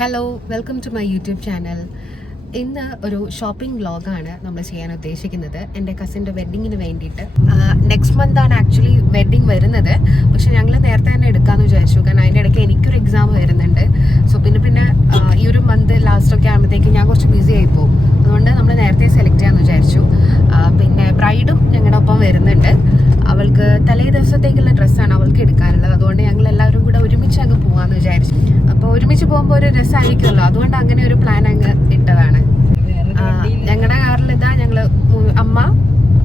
Hello, welcome to my YouTube channel. ഇന്ന് ഒരു shopping വ്ളോഗാണ് നമ്മൾ ചെയ്യാൻ ഉദ്ദേശിക്കുന്നത്. എൻ്റെ കസിൻ്റെ വെഡ്ഡിങ്ങിന് വേണ്ടിയിട്ട്. നെക്സ്റ്റ് മന്താണ് ആക്ച്വലി വെഡ്ഡിങ് വരുന്നത്. പക്ഷെ ഞങ്ങൾ നേരത്തെ തന്നെ എടുക്കാമെന്ന് വിചാരിച്ചു. കാരണം അതിൻ്റെ ഇടയ്ക്ക് എനിക്കൊരു എക്സാം വരുന്നുണ്ട്. സോ പിന്നെ ഈ ഒരു മന്ത് ലാസ്റ്റൊക്കെ ആകുമ്പോഴത്തേക്കും ഞാൻ കുറച്ച് ബിസി ആയിപ്പോവും. അതുകൊണ്ട് നമ്മൾ നേരത്തെ സെലക്ട് ചെയ്യാമെന്ന് വിചാരിച്ചു. പിന്നെ ബ്രൈഡും ഞങ്ങളുടെ ഒപ്പം വരുന്നുണ്ട്. അവൾക്ക് തലേ ദിവസത്തേക്കുള്ള ഡ്രസ്സാണ് അവൾക്ക് എടുക്കാനുള്ളത്. അതുകൊണ്ട് ഞങ്ങൾ എല്ലാവരും കൂടെ ഒരുമിച്ച് അങ്ങ് പോകാമെന്ന് വിചാരിച്ചു. അപ്പോൾ ഒരുമിച്ച് പോകുമ്പോൾ ഒരു രസമായിരിക്കുമല്ലോ, അതുകൊണ്ട് അങ്ങനെ ഒരു പ്ലാൻ അങ്ങ് ഇട്ടതാണ്. ഞങ്ങളുടെ കാറിൽ ഇതാ ഞങ്ങൾ അമ്മ,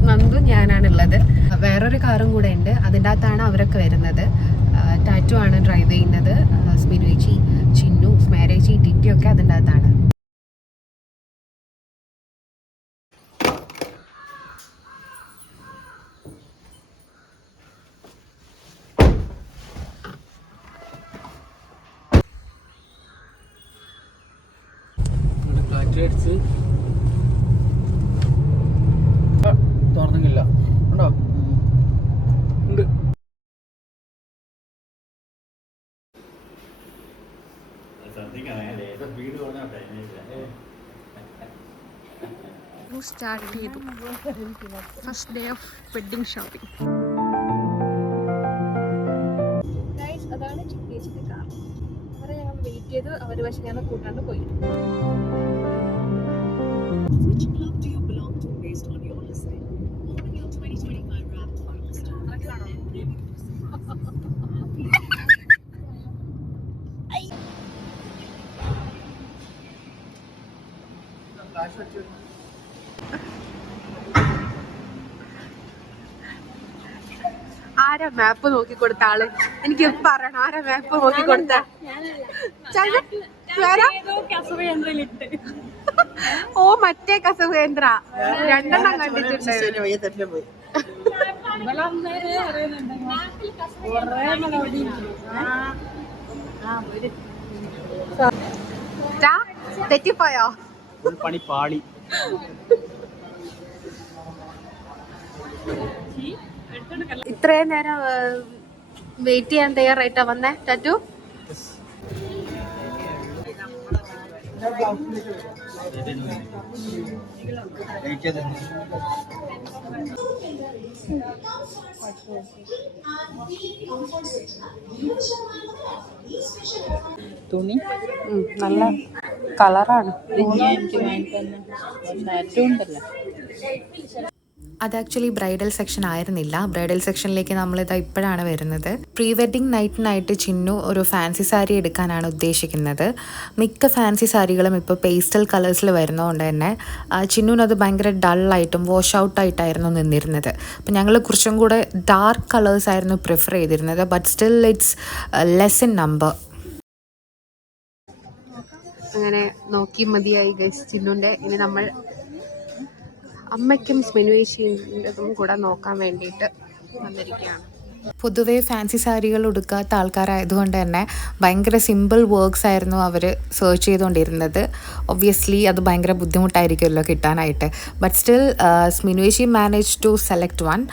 നന്ദു, ഞാനാണുള്ളത്. വേറൊരു കാറും കൂടെ ഉണ്ട്, അതിൻ്റെ അകത്താണ് അവരൊക്കെ വരുന്നത്. ടാറ്റു ആണ് ഡ്രൈവ് ചെയ്യുന്നത്. സ്മിനുവേച്ചി, ചിന്നു, സ്മേരേച്ചി, ടിറ്റിയൊക്കെ അതിൻ്റെ അകത്താണ്. തുറന്നില്ല ഉണ്ടോ? ഉണ്ട്. സ്റ്റാർട്ട് ചെയ്തു first day of wedding shopping. അതാണ് ചിക്കേച്ചിന്റെ കാർ. അവരെ ഞങ്ങൾ വെയിറ്റ് ചെയ്ത് അവർ പക്ഷെ ഞങ്ങൾ കൂട്ടാണ്ട് പോയി. ആരാ മാപ്പ് നോക്കി കൊടുത്ത ആള്? എനിക്ക് പറയണം, ആരാ മാപ്പ് നോക്കി കൊടുത്ത? ഓ, മറ്റേ കസവേന്ദ്ര രണ്ടെണ്ണം കണ്ടിട്ടുണ്ട്. തെറ്റിപ്പോയോ? പണി പാളി. ഇത്രയും നേരം വെയിറ്റ് ചെയ്യാൻ തയ്യാറായിട്ടാ വന്നേ ടാറ്റു? തുണി നല്ല കളറാണ്. എനിക്ക് ഉണ്ടല്ലോ. അത് ആക്ച്വലി ബ്രൈഡൽ സെക്ഷൻ ആയിരുന്നില്ല. ബ്രൈഡൽ സെക്ഷനിലേക്ക് നമ്മളിതാ ഇപ്പോഴാണ് വരുന്നത്. പ്രീ വെഡിങ് നൈറ്റിനായിട്ട് ചിന്നു ഒരു ഫാൻസി സാരി എടുക്കാനാണ് ഉദ്ദേശിക്കുന്നത്. മിക്ക ഫാൻസി സാരികളും ഇപ്പോൾ പേസ്റ്റൽ കളേഴ്സിൽ വരുന്നതുകൊണ്ട് തന്നെ ചിന്നുവിനത് ഭയങ്കര ഡള്ളായിട്ടും വാഷ് ഔട്ടായിട്ടായിരുന്നു നിന്നിരുന്നത്. അപ്പം ഞങ്ങൾ കുറച്ചും കൂടെ ഡാർക്ക് കളേഴ്സ് ആയിരുന്നു പ്രിഫർ ചെയ്തിരുന്നത്. But still it's less in number. അങ്ങനെ നോക്കി മതിയായി ഗൈസ് ചിന്നുൻ്റെ. ഇനി നമ്മൾ അമ്മയ്ക്കും സ്മിനുവേച്ചിൻ്റെതും കൂടെ നോക്കാൻ വേണ്ടിയിട്ട് വന്നിരിക്കുകയാണ്. പൊതുവേ ഫാൻസി സാരികൾ ഉടുക്കാത്ത ആൾക്കാരായതുകൊണ്ട് തന്നെ ഭയങ്കര സിമ്പിൾ വർക്ക്സ് ആയിരുന്നു അവർ സെർച്ച് ചെയ്തുകൊണ്ടിരുന്നത്. ഒബ്വിയസ്ലി അത് ഭയങ്കര ബുദ്ധിമുട്ടായിരിക്കുമല്ലോ കിട്ടാനായിട്ട്. ബട്ട് സ്റ്റിൽ സ്മിനുവേച്ചി manage to select one.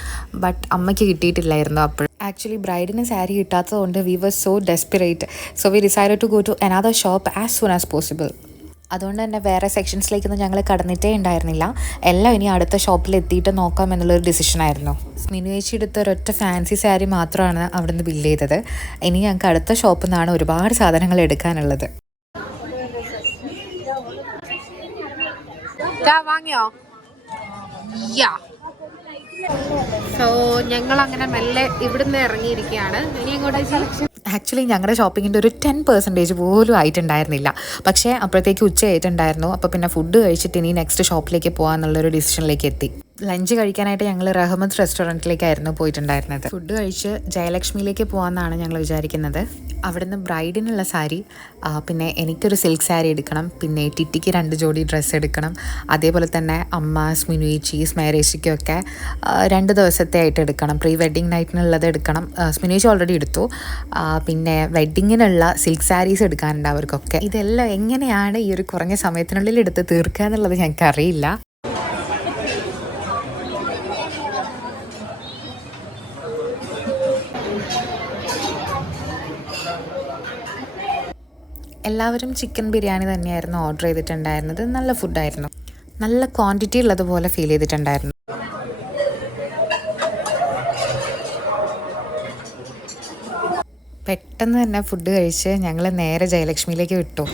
But അമ്മയ്ക്ക് കിട്ടിയിട്ടില്ലായിരുന്നു അപ്പോൾ. ആക്ച്വലി ബ്രൈഡിന് സാരി കിട്ടാത്തതുകൊണ്ട് we were so desperate. So we decided to go to another shop as soon as possible. അതുകൊണ്ട് തന്നെ വേറെ സെക്ഷൻസിലേക്കൊന്നും ഞങ്ങൾ കടന്നിട്ടേ ഉണ്ടായിരുന്നില്ല. എല്ലാം ഇനി അടുത്ത ഷോപ്പിൽ എത്തിയിട്ട് നോക്കാം എന്നുള്ളൊരു ഡിസിഷനായിരുന്നു. സ്മിനുവേച്ചി എടുത്ത ഒരൊറ്റ ഫാൻസി സാരി മാത്രമാണ് അവിടെ നിന്ന് ബില്ല് ചെയ്തത്. ഇനി ഞങ്ങൾക്ക് അടുത്ത ഷോപ്പിൽ നിന്നാണ് ഒരുപാട് സാധനങ്ങൾ എടുക്കാനുള്ളത്. വാങ്ങിയോ? സോ ഞങ്ങൾ അങ്ങനെ മെല്ലെ ഇവിടുന്ന് ഇറങ്ങിയിരിക്കുകയാണ്. ഇനി എങ്ങോട്ടായി സെലക്ഷൻ? ആക്ച്വലി ഞങ്ങളുടെ ഷോപ്പിങ്ങിൻ്റെ ഒരു 10% പോലും ആയിട്ടുണ്ടായിരുന്നില്ല. പക്ഷേ അപ്പോഴത്തേക്ക് ഉച്ചയായിട്ടുണ്ടായിരുന്നു. അപ്പോൾ പിന്നെ ഫുഡ് കഴിച്ചിട്ട് ഇനി നെക്സ്റ്റ് ഷോപ്പിലേക്ക് പോകാമെന്നുള്ളൊരു ഡിസിഷനിലേക്ക് എത്തി. ലഞ്ച് കഴിക്കാനായിട്ട് ഞങ്ങൾ റഹ്മത്ത് റെസ്റ്റോറൻറ്റിലേക്കായിരുന്നു പോയിട്ടുണ്ടായിരുന്നത്. ഫുഡ് കഴിച്ച് ജയലക്ഷ്മിയിലേക്ക് പോകാമെന്നാണ് ഞങ്ങൾ വിചാരിക്കുന്നത്. അവിടുന്ന് ബ്രൈഡിനുള്ള സാരി, പിന്നെ എനിക്കൊരു സിൽക്ക് സാരി എടുക്കണം, പിന്നെ ടിറ്റിക്ക് 2 ജോഡി ഡ്രസ്സ് എടുക്കണം. അതേപോലെ തന്നെ അമ്മ, സ്മിനുവേച്ചി, സ്മേരേച്ചിക്കൊക്കെ 2 ദിവസത്തെ ആയിട്ട് എടുക്കണം. പ്രീ വെഡ്ഡിങ് നൈറ്റിനുള്ളത് എടുക്കണം. സ്മിനുവേച്ചി ഓൾറെഡി എടുത്തു. പിന്നെ വെഡ്ഡിങ്ങിനുള്ള സിൽക്ക് സാരീസ് എടുക്കാനുണ്ട് അവർക്കൊക്കെ. ഇതെല്ലാം എങ്ങനെയാണ് ഈ ഒരു കുറഞ്ഞ സമയത്തിനുള്ളിൽ എടുത്ത് തീർക്കുക എന്നുള്ളത് ഞങ്ങൾക്കറിയില്ല. എല്ലാവരും ചിക്കൻ ബിരിയാണി തന്നെയായിരുന്നു ഓർഡർ ചെയ്തിട്ടുണ്ടായിരുന്നത്. നല്ല ഫുഡായിരുന്നു, നല്ല ക്വാണ്ടിറ്റി ഉള്ളതുപോലെ ഫീൽ ചെയ്തിട്ടുണ്ടായിരുന്നു. പെട്ടെന്ന് തന്നെ ഫുഡ് കഴിച്ച് ഞങ്ങൾ നേരെ ജയലക്ഷ്മിയിലേക്ക് വിട്ടു.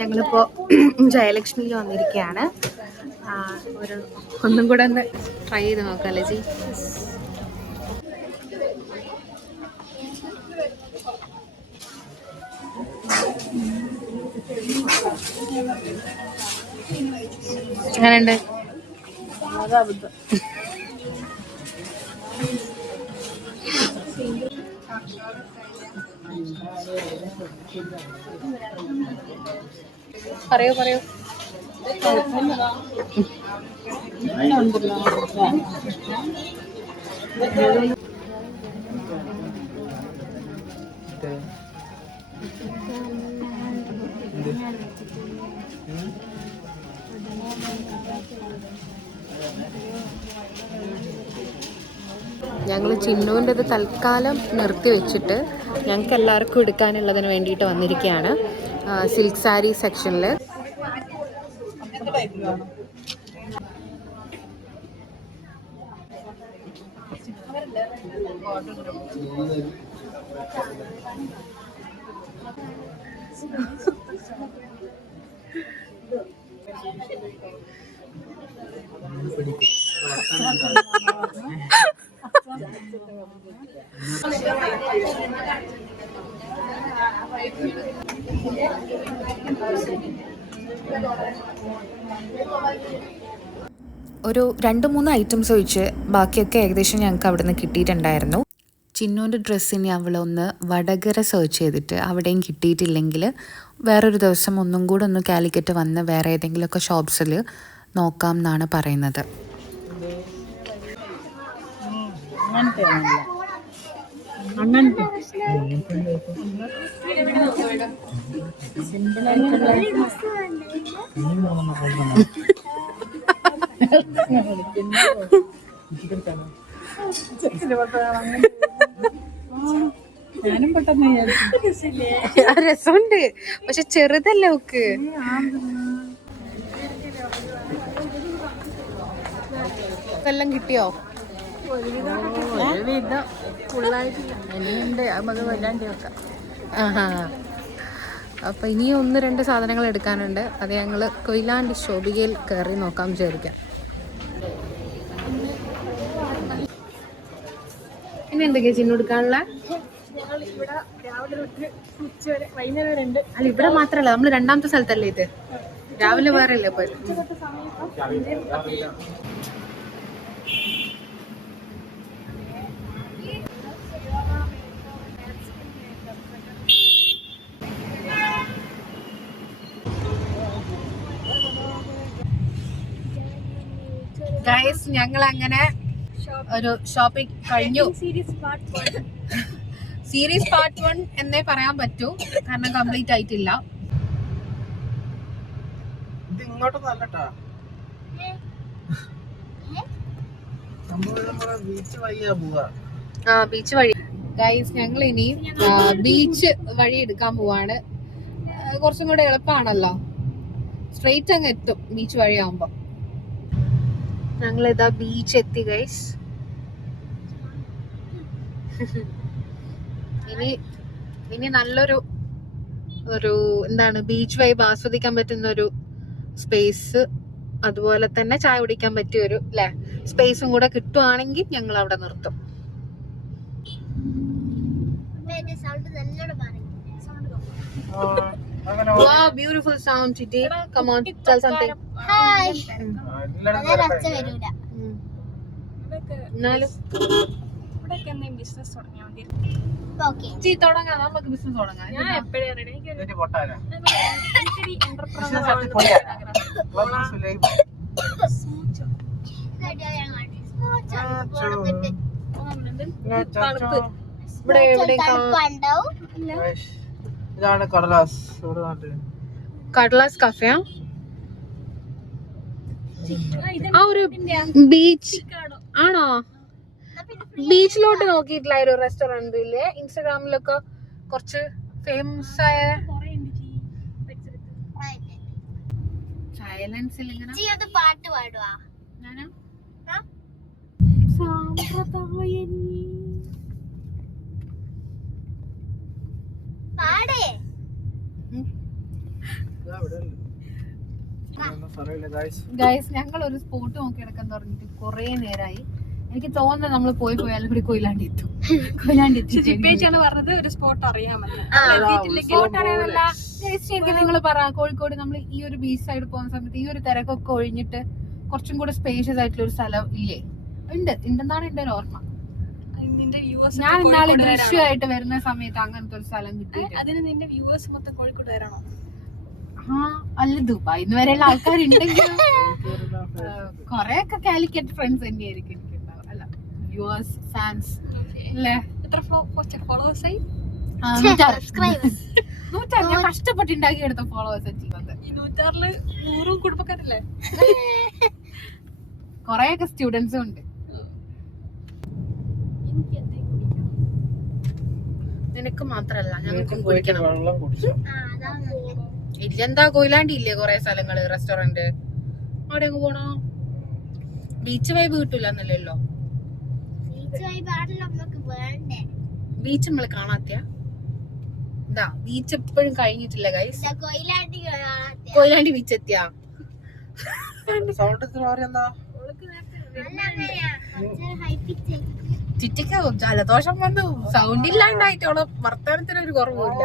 ഞങ്ങളിപ്പോൾ ജയലക്ഷ്മിയിൽ വന്നിരിക്കുകയാണ്. ഒന്നും കൂടെ ഒന്ന് ട്രൈ ചെയ്ത് നോക്കാം അല്ലേ ജി? എങ്ങനെയുണ്ട്? പറയൂ പറയൂ. ഞങ്ങൾ ചിന്നുവിൻ്റെത് തൽക്കാലം നിർത്തി വെച്ചിട്ട് ഞങ്ങൾക്ക് എല്ലാവർക്കും എടുക്കാനുള്ളതിന് വേണ്ടിയിട്ട് വന്നിരിക്കുകയാണ് സിൽക്ക് സാരി സെക്ഷനിൽ. ഒരു 2-3 ഐറ്റംസ് ഒഴിച്ച് ബാക്കിയൊക്കെ ഏകദേശം ഞങ്ങൾക്ക് അവിടെ നിന്ന് കിട്ടിയിട്ടുണ്ടായിരുന്നു. ചിന്നുവിൻ്റെ ഡ്രസ്സിന് അവളൊന്ന് വടകര സെർച്ച് ചെയ്തിട്ട് അവിടെയും കിട്ടിയിട്ടില്ലെങ്കിൽ വേറൊരു ദിവസം ഒന്നും കൂടെ ഒന്ന് കാലിക്കറ്റ് വന്ന് വേറെ ഏതെങ്കിലുമൊക്കെ ഷോപ്സിൽ നോക്കാം എന്നാണ് പറയുന്നത്. ഞാനും പെട്ടെന്ന് രസമുണ്ട്, പക്ഷെ ചെറുതല്ലേ ഒക്കെ. എല്ലാം കിട്ടിയോ? അപ്പൊ ഇനി 1-2 സാധനങ്ങൾ എടുക്കാനുണ്ട്. അത് ഞങ്ങള് കൊയിലാണ്ടി ശോഭികയിൽ കയറി നോക്കാം വിചാരിക്കാം. ഇനി എന്തൊക്കെയാ ചിന്നു എടുക്കാനുള്ള? അല്ല, ഇവിടെ മാത്രല്ല, നമ്മള് 2ാമത്തെ സ്ഥലത്തല്ലേ ഇത്? രാവിലെ വേറെ അല്ലേ പോയത്? ഗൈസ്, ഞങ്ങൾ അങ്ങനെ ഒരു ഷോപ്പിംഗ് കഴിഞ്ഞു. സീരീസ് പാർട്ട് 1 എന്നേ പറയാൻ പറ്റൂ, കാരണം കംപ്ലീറ്റ് ആയിട്ടില്ല. ബീച്ച് വഴി ഗൈസ്, ഞങ്ങൾ ഇനി ബീച്ച് വഴി എടുക്കാൻ പോവാണ്. കുറച്ചും കൂടെ എളുപ്പമാണല്ലോ, സ്ട്രെയിറ്റ് അങ്ങ് എത്തും ബീച്ച് വഴി ആവുമ്പോ. ഞങ്ങളിതാ ബീച്ച് എത്തി ഗൈസ്. ഇനി നല്ലൊരു എന്താണ് ബീച്ച് വൈബ് ആസ്വദിക്കാൻ പറ്റുന്ന ഒരു സ്പേസ്, അതുപോലെ തന്നെ ചായ കുടിക്കാൻ പറ്റിയ ഒരു സ്പേസും കൂടെ കിട്ടുവാണെങ്കിൽ ഞങ്ങൾ അവിടെ നിർത്തും. Wow, beautiful sound today. Come on, tell something. Hi. തുടങ്ങാം, നമുക്ക് ബിസിനസ് തുടങ്ങാം. ഇവിടെ ഇതാണ് കടലാസ് കഫേ. ആ ഒരു ബീച്ച് ആണോ? ബീച്ചിലോട്ട് നോക്കിയിട്ടില്ല ഒരു റെസ്റ്റോറന്റ് ഇല്ലേ ഇൻസ്റ്റാഗ്രാമിലൊക്കെ കുറച്ച് ഫേമസ് ആയ സൈലൻസിൽ ഇങ്ങനെ പാട്ട് പാടുവാ പാടേ ഗൈസ് ഞങ്ങൾ ഒരു സ്പോട്ട് നോക്കി എടുക്കാൻ തുടങ്ങിട്ട് കൊറേ നേരമായി. എനിക്ക് തോന്നുന്നത് നമ്മൾ പോയാലും കൂടി കൊയിലാണ്ടി എത്തും. ജിപ്പേച്ചാണ് പറഞ്ഞത് ഒരു സ്പോട്ട് അറിയാമല്ലോ. സ്പോട്ട് അറിയാമല്ല. ശരിക്കും നിങ്ങൾ പറ, കോഴിക്കോട് നമ്മൾ ഈ ഒരു ബീച്ച് സൈഡ് പോകുന്ന സമയത്ത് ഈ ഒരു തിരക്കൊക്കെ ഒഴിഞ്ഞിട്ട് കുറച്ചും കൂടെ സ്പേഷ്യസ് ആയിട്ടുള്ള ഒരു സ്ഥലം ഇല്ലേ? ഉണ്ടെന്നാണ് എന്റെ ഒരു ഓർമ്മ. ഞാൻ ഇന്നാളെ ദൃശ്യമായിട്ട് വരുന്ന സമയത്ത് അങ്ങനത്തെ ഒരു സ്ഥലം കിട്ടി. അതിന് നിന്റെ വ്യൂവേഴ്സ് മൊത്തം കോഴിക്കോട് വരാണോ? ആ അല്ല, ദുബായിന്ന് വരെയുള്ള ആൾക്കാരുണ്ടെങ്കിലും കൊറേ ഒക്കെ കാലിക്കറ്റ് ഫ്രണ്ട്സ് തന്നെയായിരിക്കും എനിക്ക് ഉണ്ടാവും. അല്ല വ്യൂവേഴ്സ് ഫാൻസ് അല്ലേ? എത്ര ഫോളോവേഴ്സ് ആയി? 100 ഞാൻ കഷ്ടപ്പെട്ടുണ്ടാക്കി എടുത്ത ഫോളോവേഴ്സ് ചെയ്യുന്നത്. ഈ 100 കുടുംബക്കാരല്ലേ? കൊറേ ഒക്കെ സ്റ്റുഡൻസും ഉണ്ട്. നിനക്ക് മാത്രല്ല ഞങ്ങൾക്കും കുടിക്കണം. ഇല്ലെന്താ കൊയിലാണ്ടി ഇല്ലേ കൊറേ സ്ഥലങ്ങള് റെസ്റ്റോറന്റ്, അവിടെ അങ്ങ് പോണോ? ബീച്ച് വൈബ് കിട്ടൂല എന്നല്ലല്ലോ. ബീച്ച് നമ്മള് കാണാത്ത എന്താ? ബീച്ച് എപ്പോഴും കഴിഞ്ഞിട്ടില്ല ഗൈസ്. കൊയിലാണ്ടി ബീച്ച് എത്തിയാ ചിറ്റിക്ക് ജലദോഷം വന്നു. സൗണ്ട് ഇല്ലാണ്ടായിട്ടോളെ വർത്തമാനത്തിന് ഒരു കുറവില്ല.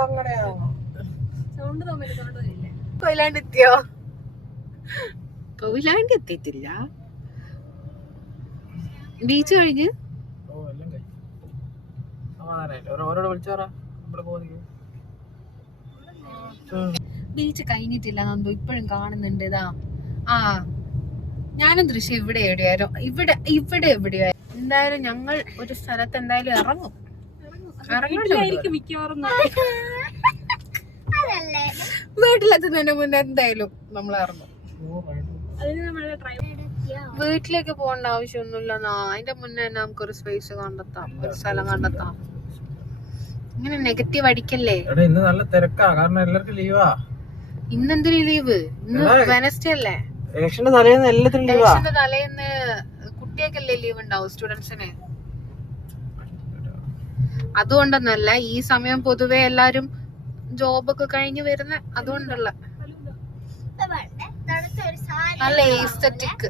കൊയിലാണ്ടി എത്തിയോ? കൊയിലാണ്ടി എത്തിയിട്ടില്ല. ബീച്ച് കഴിഞ്ഞ് ബീച്ച് കഴിഞ്ഞിട്ടില്ല. നന്ദു ഇപ്പോഴും കാണുന്നുണ്ട്. ഇതാ ആ ഞാനും ദൃശ്യം ഇവിടെ എവിടെയായിരുന്നു, ഇവിടെ എവിടെയായിരുന്നു. എന്തായാലും ഞങ്ങൾ ഒരു സ്ഥലത്ത് എന്തായാലും ഇറങ്ങും. മിക്കവാറും വീട്ടിലെത്തുന്നതിന് മുന്നേ എന്തായാലും നമ്മൾ ഇറങ്ങും. വീട്ടിലേക്ക് പോകേണ്ട ആവശ്യമൊന്നുമില്ല. അതിന്റെ മുന്നേ തന്നെ നമുക്കൊരു സ്പേസ് കണ്ടെത്താം, ഒരു സ്ഥലം കണ്ടെത്താം. ഇങ്ങനെ നെഗറ്റീവ് അടിക്കല്ലേ. ഇന്ന് നല്ല തിരക്കാ, കാരണം എല്ലാവർക്കും ലീവാ. ഇന്നെന്തൊരു ലീവ്? ഇന്ന് വെനസ്ഡേ അല്ലേ? ഇലക്ഷന്റെ തലേന്ന് എല്ലാത്തിനും ലീവാ. ഇലക്ഷന്റെ തലേന്ന് കുട്ടികൾക്കല്ലേ ലീവ് ഉണ്ടാവും, സ്റ്റുഡൻസിന്. അതുകൊണ്ടൊന്നല്ല, ഈ സമയം പൊതുവെ എല്ലാരും ജോബൊക്കെ കഴിഞ്ഞ് വരുന്ന അതുകൊണ്ടുള്ള നല്ല എസ്തെറ്റിക്.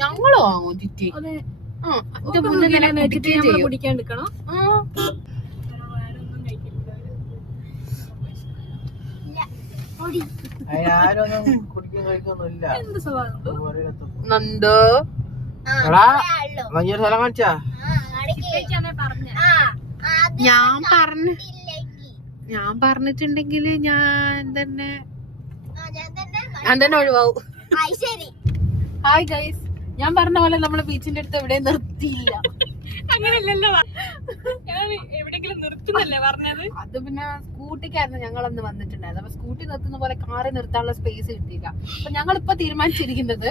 ഞങ്ങളോ വാങ്ങോ ചിറ്റി? കുടിക്കാണ്ടിരിക്കണം. ആരൊന്നും കുടിക്കാൻ കഴിക്കൊന്നുമില്ല. നന്ദോ വലിയൊരു സ്ഥലം കാണിച്ചാ ഞാൻ പറഞ്ഞിട്ടുണ്ടെങ്കിൽ ഞാൻ തന്നെ ഒഴിവാവും. ഹായ് ഗൈസ്, ഞാൻ പറഞ്ഞ പോലെ നമ്മള് ബീച്ചിന്റെ അടുത്ത് എവിടെ നിർത്തിയില്ല. അങ്ങനെയല്ലല്ലോ, എവിടെയെങ്കിലും നിർത്തുന്നല്ലേ പറഞ്ഞത്. അത് പിന്നെ സ്കൂട്ടിക്കായിരുന്നു ഞങ്ങളന്ന് വന്നിട്ടുണ്ടായിരുന്നു. അപ്പൊ സ്കൂട്ടി നിർത്തുന്ന പോലെ കാറിൽ നിർത്താനുള്ള സ്പേസ് കിട്ടിയില്ല. അപ്പൊ ഞങ്ങളിപ്പോ തീരുമാനിച്ചിരിക്കുന്നത്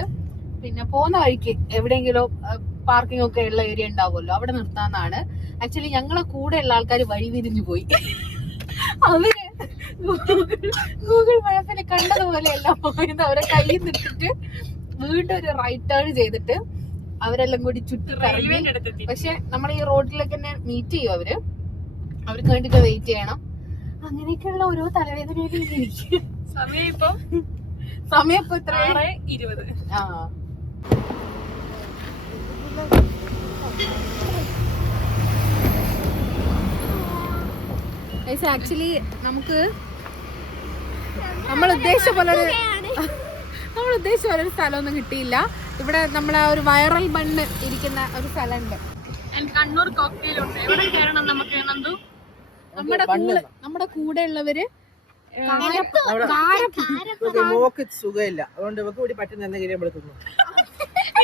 പിന്നെ പോകുന്ന വഴിക്ക് എവിടെയെങ്കിലും പാർക്കിംഗ് ഒക്കെ ഉള്ള ഏരിയ ഉണ്ടാവുമല്ലോ, അവിടെ നിർത്താന്നാണ്. ആക്ച്വലി ഞങ്ങളെ കൂടെ ഉള്ള ആൾക്കാർ വഴി തിരിഞ്ഞു പോയി. അവര് ഗൂഗിൾ മാപ്പിൽ കണ്ടതുപോലെയല്ല പോയത്. അവരെ കയ്യിൽ നിന്നിട്ട് വീണ്ടും ഒരു റൈറ്റ് ടേൺ ചെയ്തിട്ട് അവരെല്ലാം കൂടി ചുറ്റി കറങ്ങി. പക്ഷെ നമ്മൾ ഈ റോഡിലേക്ക് തന്നെ മീറ്റ് ചെയ്യും അവർക്ക് വേണ്ടിട്ട് വെയിറ്റ് ചെയ്യണം. അങ്ങനെയൊക്കെയുള്ള ഓരോ തലവേദനയിലേക്ക് സമയം ഇപ്പൊ എത്ര? 6:20. ആ ആക്ച്വലി നമുക്ക് നമ്മൾ ഉദ്ദേശിച്ച പോലെ ഒരു സ്ഥലമൊന്നും കിട്ടിയില്ല. ഇവിടെ നമ്മളെ ഒരു വൈറൽ ബണ്ണ് ഇരിക്കുന്ന ഒരു സ്ഥലമുണ്ട്. കണ്ണൂർ കോക്ടെയിലുണ്ട്. എവിടെ കയറണം നമുക്ക്? നന്ദു, നമ്മുടെ കൂടെ ഉള്ളവര് മോക്ക് സുഖമില്ല, അതുകൊണ്ട് ഇവക്ക് കൂടി പറ്റുന്ന എന്തെങ്കിലും തിന്നു.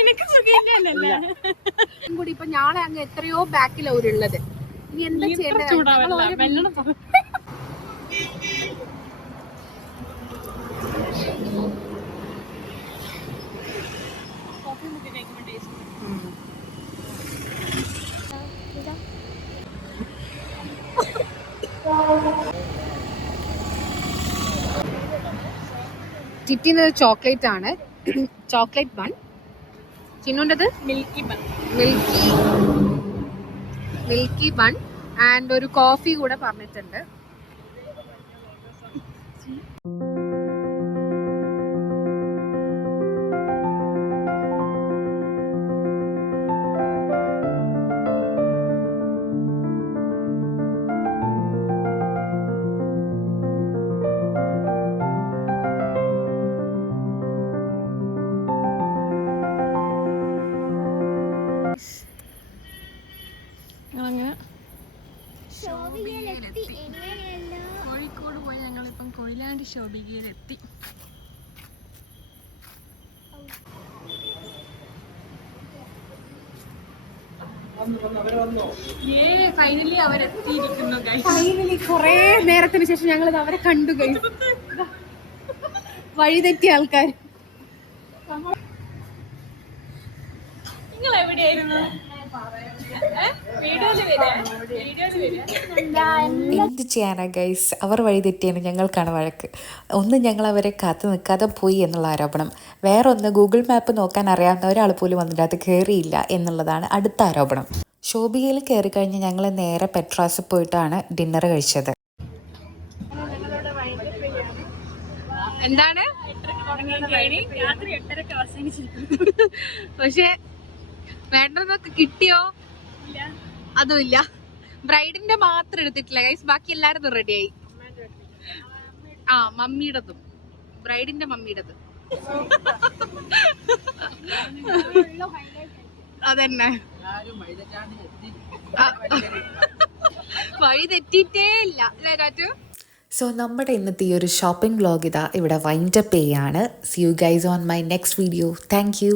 എനിക്ക് സുഖമില്ലല്ലേ കൂടി ഇപ്പൊ ഞാളെ അങ്ങ് എത്രയോ ബാക്കിൽ അവരുള്ളത്. ഇനി എന്താ ചെയ്യേണ്ടത്? ടേസ്റ്റ്. ചിറ്റിന്നത് ചോക്ലേറ്റ് ആണ്, ചോക്ലേറ്റ് ബൺ. ചിന്നുണ്ടത് milky bun. Milky bun and ഒരു കോഫി കൂടെ പറഞ്ഞിട്ടുണ്ട്. അങ്ങനെ കോഴിക്കോട് പോയി ഞങ്ങളിപ്പം കൊയിലാണ്ടി ശോഭികയിലെത്തി. ഫൈനലി അവരെത്തിയിരിക്കുന്നു. ഫൈനലി കുറേ നേരത്തിന് ശേഷം ഞങ്ങൾ അവരെ കണ്ടു. വഴിതെറ്റിയ ആൾക്കാർ. നിങ്ങൾ എവിടെയായിരുന്നു? എന്ത് ചെയ്യാനാ ഗൈസ്, അവർ വഴി തെറ്റിയാണ് ഞങ്ങൾക്കാണ് വഴക്ക്. ഒന്ന് ഞങ്ങൾ അവരെ കാത്തു നിൽക്കാതെ പോയി എന്നുള്ള ആരോപണം, വേറൊന്ന് ഗൂഗിൾ മാപ്പ് നോക്കാൻ അറിയാവുന്ന ഒരാൾ പോലും വന്നിട്ട് അത് കയറിയില്ല എന്നുള്ളതാണ് അടുത്ത ആരോപണം. ശോഭികയിൽ കയറി കഴിഞ്ഞ് ഞങ്ങൾ നേരെ പെട്രാസിൽ പോയിട്ടാണ് ഡിന്നർ കഴിച്ചത്. എന്താണ് രാത്രി 8:30 അവസാനിച്ചിരിക്കുന്നു. പക്ഷെ വേണ്ടതൊക്കെ കിട്ടിയോ? അതുമില്ല. ബ്രൈഡിന്റെ മാത്രം എടുത്തിട്ടില്ല ഗൈസ്, ബാക്കി എല്ലാരും റെഡിയായി. ആ മമ്മിയുടേതും ബ്രൈഡിന്റെ മമ്മിയുടേത് അതന്നെ. വഴി തെറ്റിയിട്ടേ ഇല്ല അല്ലേ രാറ്റു? സോ നമ്മുടെ ഇന്നത്തെ ഈ ഒരു ഷോപ്പിംഗ് വ്ലോഗ് ഇതാ ഇവിടെ വൈൻഡപ്പ് ചെയ്യാണ്. See you guys on my next video. Thank U.